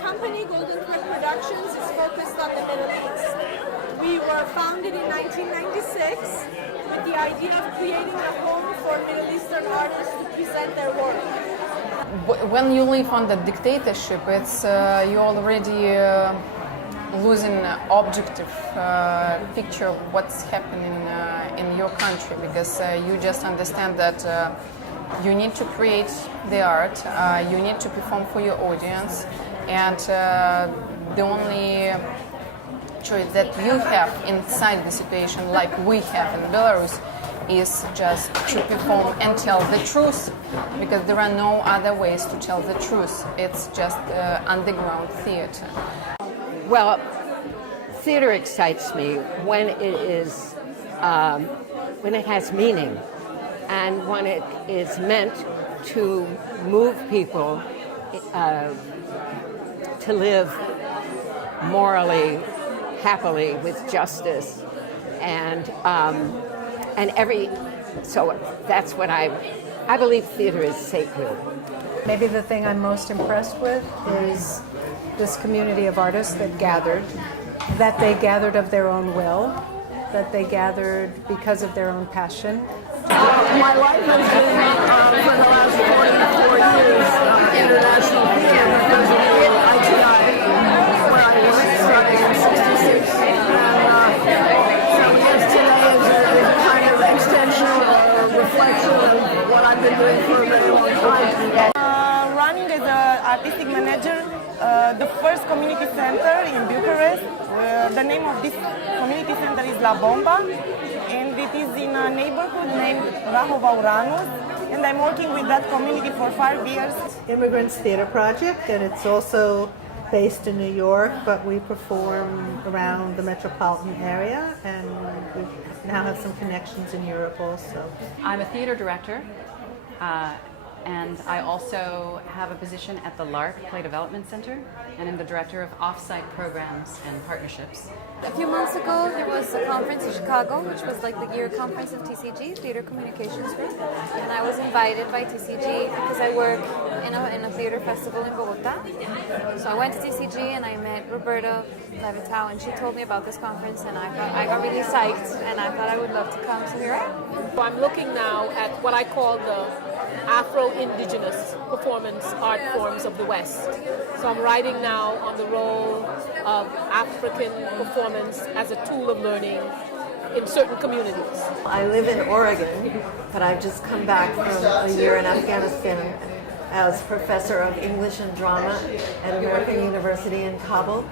company, Golden Thread Productions, is focused on the Middle East. We were founded in 1996 with the idea of creating a home for Middle Eastern artists to present their work. When you live under dictatorship, it's you already losing objective picture of what's happening in your country, because you just understand that you need to create the art, you need to perform for your audience, and the only choice that you have inside the situation, like we have in Belarus, is just to perform and tell the truth, because there are no other ways to tell the truth. It's just underground theater. Well, theater excites me when it is when it has meaning, and when it is meant to move people to live morally, happily, with justice, and so that's what I believe theater is sacred. Maybe the thing I'm most impressed with is this community of artists that they gathered of their own will, that they gathered because of their own passion. My life has been, for the last 44 years, international theater representing ITI, where I was starting in '66. So yes, today is a kind of extension or reflection of what I've been doing for a very long time. Running as an artistic manager the first community center in Bucharest. The name of this community center is La Bomba, and it is in a neighborhood named Rahova Uranus, and I'm working with that community for 5 years. Immigrants Theater Project, and it's also based in New York, but we perform around the metropolitan area, and we now have some connections in Europe also. I'm a theater director, and I also have a position at the LARC Play Development Center, and I'm the director of off-site programs and partnerships. A few months ago, there was a conference in Chicago, which was like the year conference of TCG, Theater Communications Group, and I was invited by TCG because I work in a theater festival in Bogota. So I went to TCG and I met Roberta Levitao, and she told me about this conference, and I got really psyched, and I thought I would love to come, so here I am. So I'm looking now at what I call the Afro-Indigenous performance art forms of the West. So I'm writing now on the role of African performance as a tool of learning in certain communities. I live in Oregon, but I've just come back from a year in Afghanistan as professor of English and drama at American University in Kabul.